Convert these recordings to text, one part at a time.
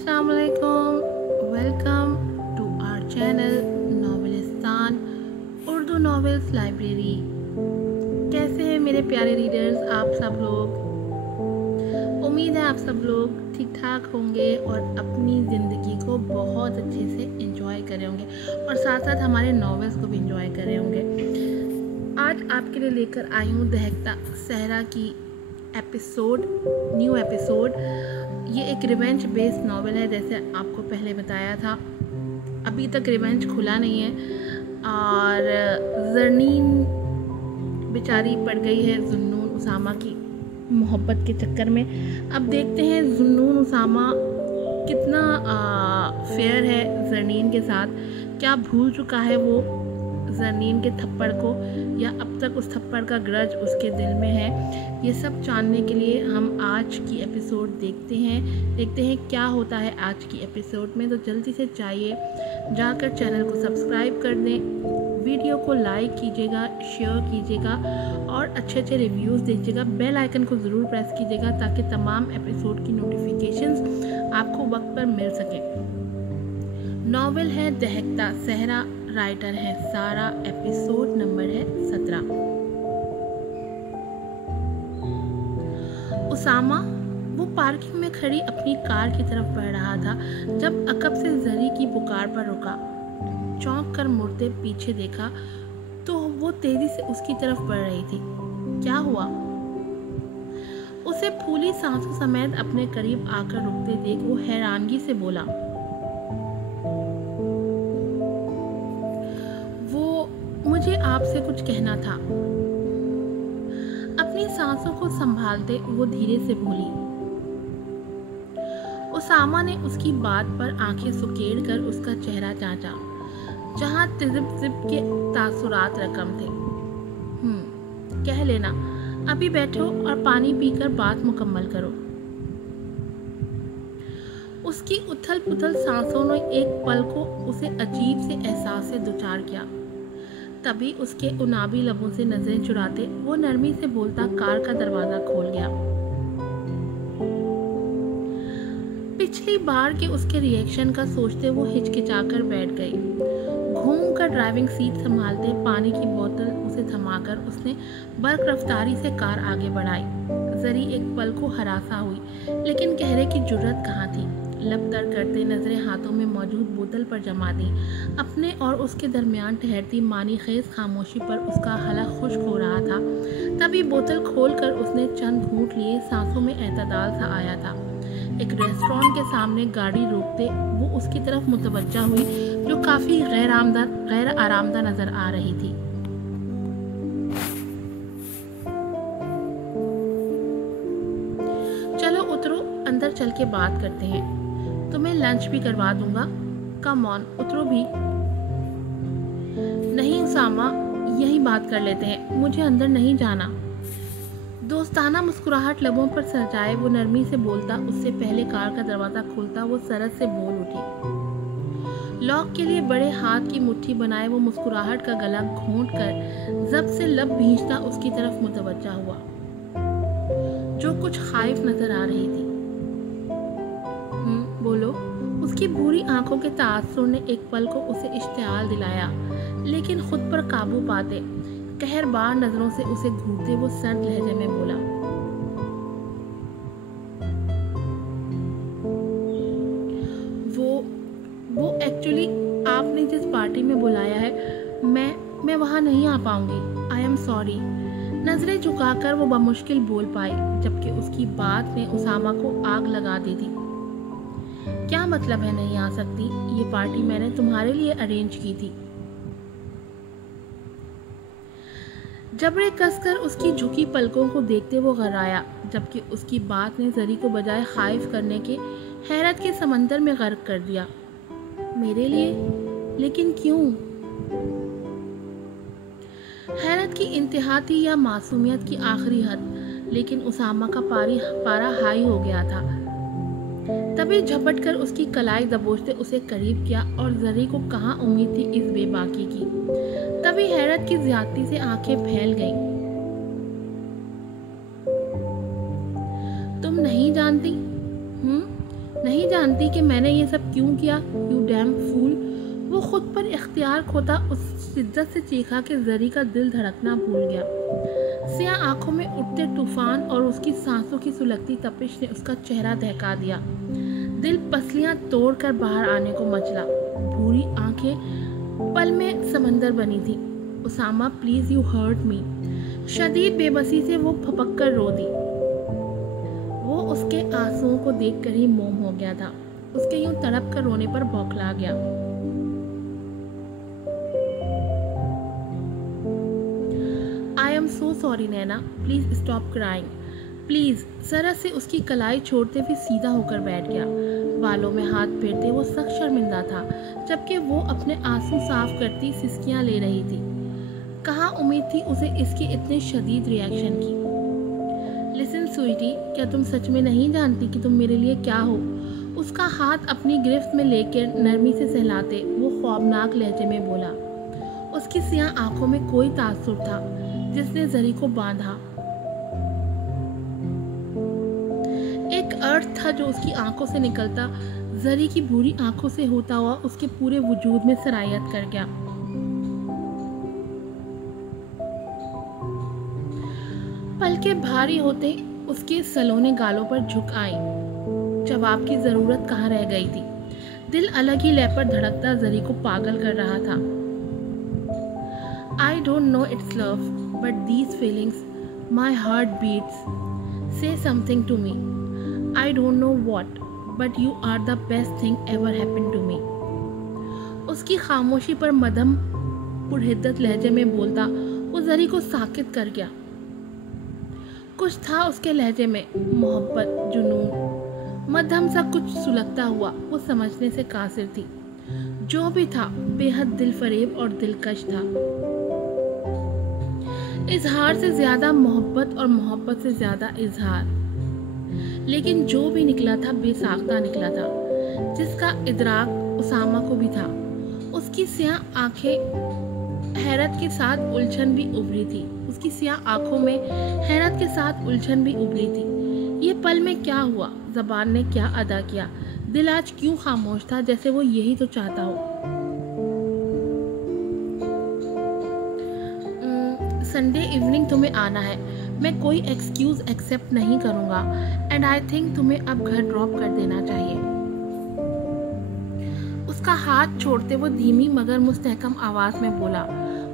अस्सलाम वालेकुम, welcome to our channel Novelistan Urdu novels library. कैसे हैं मेरे प्यारे रीडर्स आप सब लोग? उम्मीद है आप सब लोग ठीक ठाक होंगे और अपनी ज़िंदगी को बहुत अच्छे से एंजॉय कर रहे होंगे और साथ साथ हमारे नॉवेल्स को भी एंजॉय कर रहे होंगे। आज आपके लिए लेकर आई हूँ दहकता सहरा की न्यू एपिसोड। ये एक रिवेंज बेस्ड नॉवेल है, जैसे आपको पहले बताया था। अभी तक रिवेंज खुला नहीं है और जरनीन बेचारी पड़ गई है जुन्नून उसामा की मोहब्बत के चक्कर में। अब देखते हैं जुन्नून उसामा कितना फेयर है जरनीन के साथ, क्या भूल चुका है वो जरनीन के थप्पड़ को, या अब तक उस थप्पड़ का ग्रज उसके दिल में है। ये सब जानने के लिए हम आज की एपिसोड देखते हैं क्या होता है आज की एपिसोड में। तो जल्दी से जाकर चैनल को सब्सक्राइब कर दें, वीडियो को लाइक कीजिएगा, शेयर कीजिएगा और अच्छे रिव्यूज़ दीजिएगा। बेल आइकन को ज़रूर प्रेस कीजिएगा ताकि तमाम एपिसोड की नोटिफिकेशंस आपको वक्त पर मिल सके। नॉवेल है दहकता सहरा, राइटर है सारा, एपिसोड नंबर है 17। उसामा वो पार्किंग में खड़ी अपनी कार की तरफ बढ़ रहा था जब अकब से जरी की पुकार पर रुका। चौंक कर मुड़ते पीछे देखा तो वो तेजी से उसकी तरफ बढ़ रही थी। क्या हुआ? उसे फूली सांसों समेत अपने करीब आकर रुकते देख वो हैरानगी से बोला, मुझे आपसे कुछ कहना था। अपनी सांसों को संभालते वो धीरे से बोली। उसामा ने उसकी बात पर आंखें सुकेड़ कर उसका चेहरा जांचा, जहां तिजिप जिप के तासुरात रकम थे। कह लेना, अभी बैठो और पानी पीकर बात मुकम्मल करो। उसकी उथल पुथल सांसों ने एक पल को उसे अजीब से एहसास से दुचार किया। तभी उसके उनाबी लबों से नजरें चुराते वो नरमी से बोलता कार का दरवाजा खोल गया। पिछली बार के उसके रिएक्शन का सोचते वो हिचकिचाकर बैठ गई। घूमकर ड्राइविंग सीट संभालते पानी की बोतल उसे थमाकर उसने बर्क रफ्तारी से कार आगे बढ़ाई। जरी एक पल को हरासा हुई, लेकिन कहने की जुर्रत कहाँ थी। लब तर करते नजरें हाथों में मौजूद बोतल पर जमा दी। अपने और उसके दरमियान ठहरती मानी खेज खामोशी पर उसका हलक खुश्क हो रहा था। तभी बोतल खोलकर उसने चंद घूंट लिए, सांसों में एतदाल सा आया था। एक रेस्टोरेंट के सामने गाड़ी रोकते वो उसकी तरफ मुतवज्जा हुई, जो काफी गैर आरामदा नजर आ रही थी। चलो उतरो, अंदर चल के बात करते हैं। तुम्हें लंच भी करवा दूंगा। कम ऑन, उतरो भी। नहीं उसामा, यही बात कर लेते हैं, मुझे अंदर नहीं जाना। दोस्ताना मुस्कुराहट लबों पर सरजाए वो नरमी से बोलता, उससे पहले कार का दरवाजा खुलता वो सरस से बोल उठी। लॉक के लिए बड़े हाथ की मुट्ठी बनाए वो मुस्कुराहट का गला घोंट कर जब से लब भींचता उसकी तरफ मुतवज्जा हुआ, जो कुछ खाइफ नजर आ रही थी। बोलो। उसकी बुरी आंखों के तासुर ने एक पल को उसे इश्तियाल दिलाया, लेकिन खुद पर काबू पाते कहरबार नजरों से उसे घूरते वो सर्द लहजे में बोला, वो एक्चुअली आपने जिस पार्टी में बुलाया है, मैं वहां नहीं आ पाऊंगी। I am sorry. नजरें झुकाकर वो बमुश्किल बोल पाई, जबकि उसकी बात ने उसामा को आग लगा दी थी। क्या मतलब है नहीं आ सकती? ये पार्टी मैंने तुम्हारे लिए अरेंज की थी। जबड़े कसकर उसकी झुकी पलकों को देखते वो घबराया, जबकि उसकी बात ने जरी को बजाय खाइफ करने के हैरत के समंदर में गर्क कर दिया। मेरे लिए? लेकिन क्यों? हैरत की इंतहा थी या मासूमियत की आखिरी हद, लेकिन उसामा का पारा हाई हो गया था। तभी झपट कर उसकी कलाई दबोचते उसे करीब किया, और जरी को कहाँ उम्मीद थी इस बेबाकी की। तभी हैरत की ज्यादती से आंखें फैल गईं। तुम नहीं जानती? नहीं जानती कि मैंने ये सब क्यों किया, यू डैम फूल। वो खुद पर इख्तियार खोता उस शिद्दत से चीखा कि जरी का दिल धड़कना भूल गया। सियाह आंखों में उठते तूफान और उसकी सांसों की सुलगती तपिश ने उसका चेहरा दहका दिया। दिल पसलियां तोड़कर बाहर आने को मचला। भूरी आंखें पल में समंदर बनी थी। Usama, please you hurt me. शदीद बेबसी से वो फपक कर रो दी। वो उसके आंसुओं को देखकर ही मोम हो गया था। उसके यूं तड़प कर रोने पर बौखला गया। I am so sorry Naina, please stop crying please. सरस से उसकी कलाई छोड़ते हुए सीधा होकर बैठ गया। बालों में हाथ फेरते वो सख्त शर्मिंदा था, जबकि वो अपने आंसू साफ करती सिसकियां ले रही थी। कहाँ उम्मीद थी उसे इसकी इतने शदीद रिएक्शन की। लिसन स्वीटी, क्या तुम सच में नहीं जानती कि तुम मेरे लिए क्या हो? उसका हाथ अपनी गिरफ्त में लेकर नरमी से सहलाते वो ख्वाबनाक लहजे में बोला। उसकी सियाह आंखों में कोई तासुर था जिसने जरी को बांधा। एक अर्थ था जो उसकी आंखों से निकलता जरी की भूरी आंखों से होता हुआ उसके पूरे वजूद में सरायत कर गया। पलकें भारी होते उसके सलोने गालों पर झुक आईं। जवाब की जरूरत कहाँ रह गई थी। दिल अलग ही लय पर धड़कता जरी को पागल कर रहा था। I don't know it's love, but these feelings, my heart beats, say something to me. I don't know what, but you are the best thing ever happened to me. उसकी खामोशी पर मध्यम पुरहिद्दत लहजे में बोलता वो जरी को साकित कर गया। कुछ था उसके लहजे में, मोहब्बत, जुनून, मध्यम सा कुछ सुलगता हुआ वो समझने से कासिर थी। जो भी था बेहद दिलफरेब और दिलकश था। इजहार से ज्यादा मोहब्बत और मोहब्बत से ज्यादा इजहार। लेकिन जो भी निकला था बेसाख्ता निकला था, जिसका इदराक उसामा को भी था। उसकी सियाह आंखें हैरत के साथ उलझन भी उभरी थी। उसकी सियाह आंखों में हैरत के साथ उलझन भी उभरी थी। ये पल में क्या हुआ? ज़बान ने क्या अदा किया? दिल आज क्यों खामोश था, जैसे वो यही तो चाहता हो। संडे इवनिंग तुम्हें आना है। मैं कोई एक्सक्यूज एक्सेप्ट नहीं करूँगा एंड आई थिंक तुम्हें अब घर ड्रॉप कर देना चाहिए। उसका हाथ छोड़ते वो धीमी मगर मुस्तहकम आवाज़ में बोला।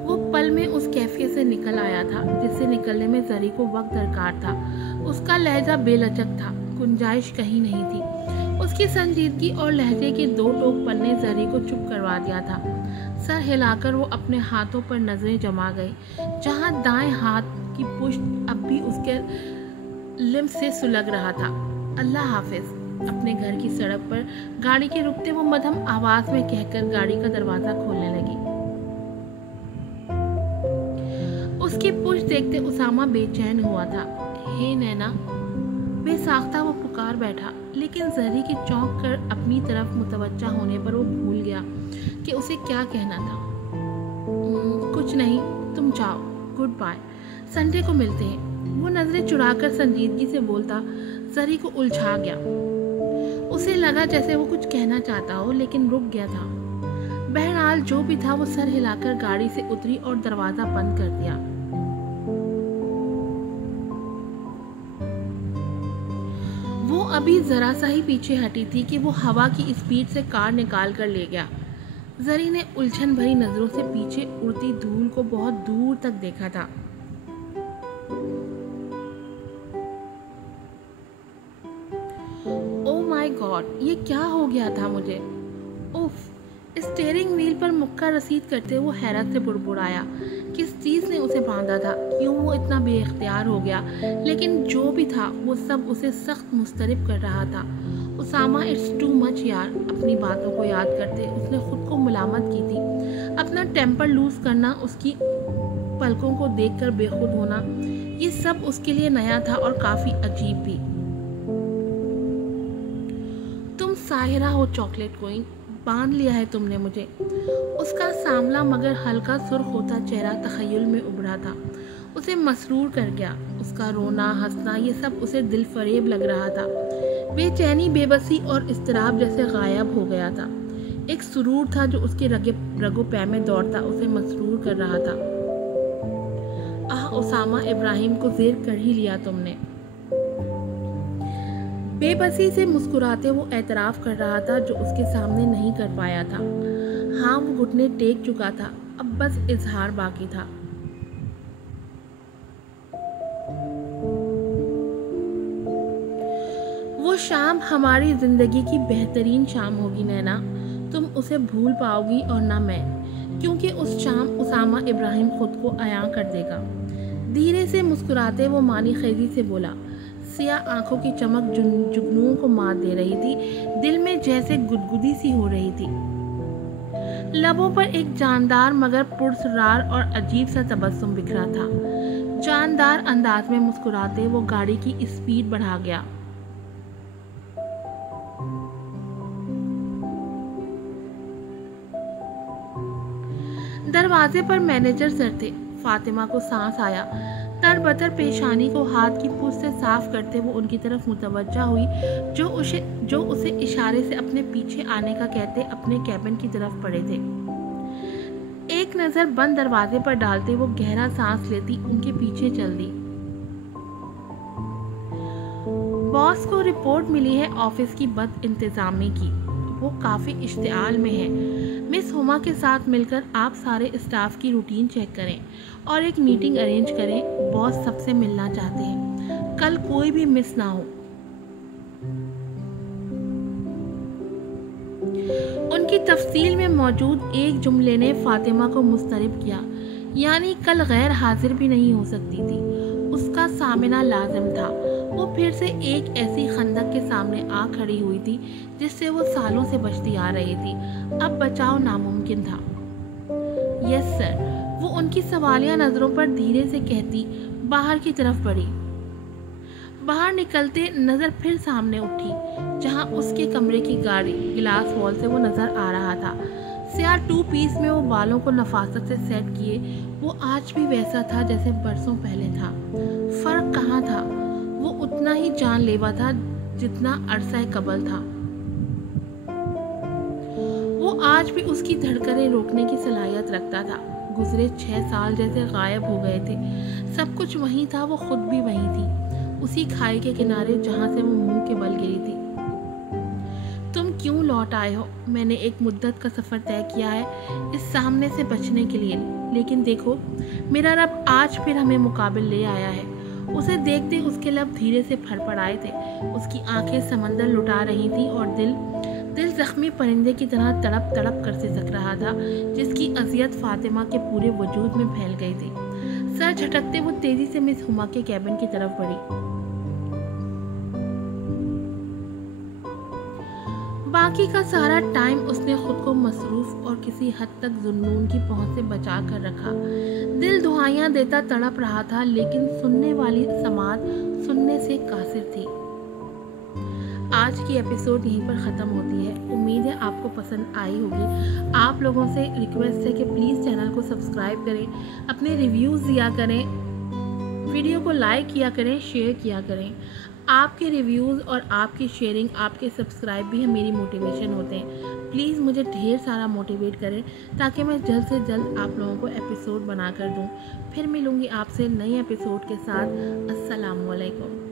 वो पल में उस कैफे से निकल आया था जिससे निकलने में जरी को वक्त दरकार था। उसका लहजा बेलचक था, गुंजाइश कहीं नहीं थी। उसकी संजीदगी और लहजे के दो टोक पन्ने जरी को चुप करवा दिया था। सर हिलाकर वो अपने हाथों पर नजरें जमा गई, जहां दाएं हाथ की पुष्ट अब भी उसके लिम्फ से सुलग रहा था। अल्लाह हाफिज। अपने घर की सड़क पर गाड़ी के रुकते वो मध्यम आवाज में कहकर गाड़ी का दरवाजा खोलने लगी। उसकी पुष्ट देखते उसामा बेचैन हुआ था। हे नैना, बेसाख्ता वो पुकार बैठा, लेकिन जरी के चौंक कर अपनी तरफ मुतवज्जा होने पर वो भूल गया कि उसे क्या कहना था। कुछ नहीं, तुम जाओ, गुड बाय, संडे को मिलते हैं। वो नजरें चुराकर संजीदगी से बोलता जरी को उलझा गया। उसे लगा जैसे वो कुछ कहना चाहता हो, लेकिन रुक गया था। बहरहाल जो भी था वो सर हिलाकर गाड़ी से उतरी और दरवाजा बंद कर दिया। वो अभी जरा सा ही पीछे हटी थी कि वो हवा की स्पीड से कार निकाल कर ले गया। जरी ने उलझन भरी नजरों से पीछे उड़ती धूल को बहुत दूर तक देखा था। ओह माय गॉड, ये क्या हो गया था मुझे? उफ। स्टीयरिंग व्हील पर मुक्का रसीद करते वो हैरत से बुड़बुड़ाया। किस चीज़ ने उसे बांधा था? क्यों वो इतना बेइख्तियार हो गया? लेकिन जो भी था वो सब उसे सख्त मुस्तरिब कर रहा था। उसामा, इट्स टू मच यार। अपनी बातों को याद करते उसने खुद को मुलामत की थी। अपना टेम्पर लूज करना, उसकी पलकों को देखकर बेखुद होना, ये सब उसके लिए नया था और काफ़ी अजीब भी। तुम साहिरा हो चॉकलेट क्वीन, बांध लिया है तुमने मुझे। उसका सांवला मगर हल्का सुर्ख होता चेहरा तखय्युल में उभरा था, उसे मसरूर कर गया। उसका रोना हंसना ये सब उसे दिल फरेब लग रहा था। बेचैनी, बेबसी और इज़्तिराब जैसे गायब हो गया था। एक सुरूर था जो उसके रगो पै में दौड़ता उसे मसरूर कर रहा था। आह उसामा, इब्राहिम को ज़ेर कर ही लिया तुमने। बेबसी से मुस्कुराते वो एतराफ़ कर रहा था जो उसके सामने नहीं कर पाया था। हाँ, वो घुटने टेक चुका था, अब बस इजहार बाकी था। वो शाम हमारी ज़िंदगी की बेहतरीन शाम होगी नैना। तुम उसे भूल पाओगी और ना मैं, क्योंकि उस शाम उसामा इब्राहिम खुद को अयां कर देगा। धीरे से मुस्कुराते वो मानी खेजी से बोला। सियाह आंखों की चमक जुगनुओं को मात दे रही थी, दिल में जैसे गुदगुदी सी हो रही थी। लबों पर एक जानदार मगर पुरस्कार और अजीब सा तबस्सुम बिखरा था। जानदार अंदाज में मुस्कुराते वो गाड़ी की स्पीड बढ़ा गया। दरवाजे पर मैनेजर सर थे। फातिमा को सांस आया। तरबतर पेशानी को हाथ की पूंछ से साफ करते वो उनकी तरफ मुतवज्जा हुई, जो उसे इशारे से अपने पीछे आने का कहते अपने कैबिन की तरफ पड़े थे। एक नज़र बंद दरवाजे पर डालते वो गहरा सांस लेती उनके पीछे चल दी। बॉस को रिपोर्ट मिली है ऑफिस की बद इंतजामी की। वो काफ़ी इश्तियाल में है। मिस हुमा के साथ मिलकर आप सारे स्टाफ की रूटीन चेक करें और एक मीटिंग अरेंज करें। बॉस सबसे मिलना चाहते हैं, कल कोई भी मिस ना हो। उनकी तफसील में मौजूद एक जुमले ने फातिमा को मुस्तरब किया, यानी कल गैर हाजिर भी नहीं हो सकती थी। उसका सामना लाजिम था। वो फिर से एक ऐसी खंदक के सामने आ खड़ी हुई थी जिससे वो सालों से बचती आ रही थी। अब बचाव नामुमकिन था। यस सर, वो उनकी सवालिया नज़रों पर धीरे से कहती बाहर की तरफ बढ़ी। बाहर निकलते नज़र फिर सामने उठी, जहां उसके कमरे की गाड़ी गिलास वॉल से वो नज़र आ रहा था। सियाह 2 पीस में वो बालों को नफासत से सेट किए वो आज भी वैसा था जैसे बरसों पहले था। फ़र्क कहाँ था? वो उतना ही जानलेवा था जितना अरसा कबल था। वो आज भी उसकी धड़कनें रोकने की सलाहियत रखता था। गुजरे 6 साल जैसे गायब हो गए थे। सब कुछ वहीं था, वो खुद भी वहीं थी, उसी खाई के किनारे जहां से वो मुंह के बल गिरी थी। तुम क्यों लौट आए हो? मैंने एक मुद्दत का सफ़र तय किया है इस सामने से बचने के लिए, लेकिन देखो मेरा रब आज फिर हमें मुकाबिल ले आया है। उसे देखते उसके लब धीरे से फड़फड़ाए थे। उसकी आंखें समंदर लुटा रही थी और दिल जख्मी परिंदे की तरह तड़प तड़प कर सिसक रहा था, जिसकी अजियत फातिमा के पूरे वजूद में फैल गई थी। सर झटकते वो तेजी से मिस हुमा के कैबिन की तरफ बढ़ी। बाकी का सारा टाइम उसने खुद को मसरूफ और किसी हद तक जुनून की पहुंच से बचा कर रखा। दिल दुआएं देता तड़प रहा था, लेकिन सुनने वाली समात सुनने से कासिर थी। आज की एपिसोड यहीं पर ख़त्म होती है। उम्मीद है आपको पसंद आई होगी। आप लोगों से रिक्वेस्ट है कि प्लीज़ चैनल को सब्सक्राइब करें, अपने रिव्यूज़ दिया करें, वीडियो को लाइक किया करें, शेयर किया करें। आपके रिव्यूज़ और आपकी शेयरिंग, आपके सब्सक्राइब भी मेरी मोटिवेशन होते हैं। प्लीज़ मुझे ढेर सारा मोटिवेट करें ताकि मैं जल्द से जल्द आप लोगों को एपिसोड बना कर दूँ। फिर मिलूँगी आपसे नए एपिसोड के साथ। अस्सलामु अलैकुम।